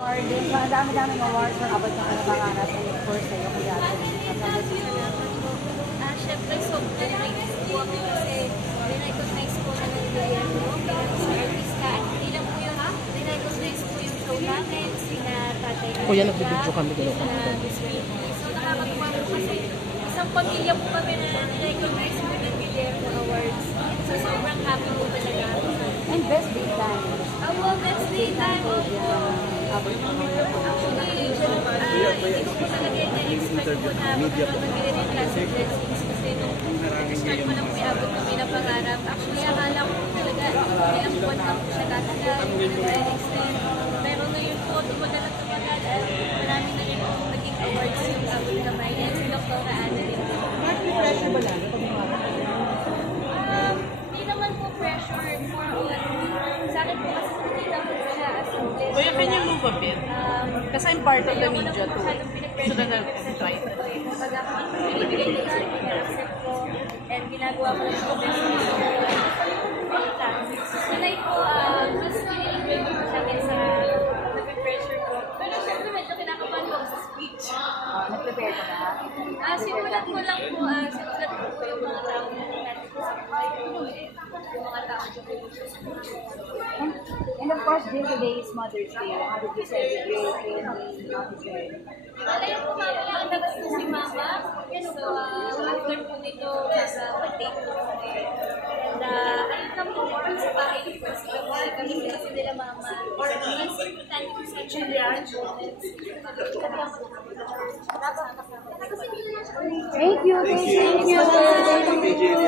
Awarding, dami-dami ng awards na abot ng kanabanganas and of course sa'yo kaya Salamat po. Siyempre, sobrang nice po ako kasi recognize po na ng Guillermo bilang sa artista. At hindi lang po yun, recognize po yung show namin, sina Tatay Kuya, nagbibidyo kami dito. So, nakakatuwa po kasi isang pamilya po kami na recognize po ng Guillermo Awards. So, sobrang happy po talaga ako. and best day time. Best day time po. Abot ng mga Actually, hindi ko po talaga na-expect po na magbigay ng class of blessings kasi nung nag-start ko lang po abot kami na pangarap. Actually, akala ko talaga ilang buwan lang po siya tatagal, extend. Pero ngayon po, tumagal at tumagal at marami na rin po naging awards yung abot kamay and si Dr. Ana rin po. pressure ba lang? Hindi naman po pressure, more on sa akin po kasi nakita ko siya as a blessing. Kuya, can you move a bit? Kasi I'm part of the media too. So that I'll try. Pag ako ang pinibigay ko sa akin, accept ko, and ginagawa ko lang sa best sanay po, mas pinibigay ko siya kaysa nag-pressure ko. Pero syempre medyo kinakabahan ko sa speech. Nag-prepare ka na? Sinulat ko lang po, sinulat ko po yung mga tao na natin ko sa buhay ko, yung mga tao ko po. And of course, Jim, today is Mother's Day. How did you celebrate in Mother's Day? Alay po mamaya ang labas po si Mama. So, after po nito, mag-take po kami. And ayun lang po, sa bahay ni First kami kasi nila Mama. Mas importante po sa children moments. Thank you, thank you.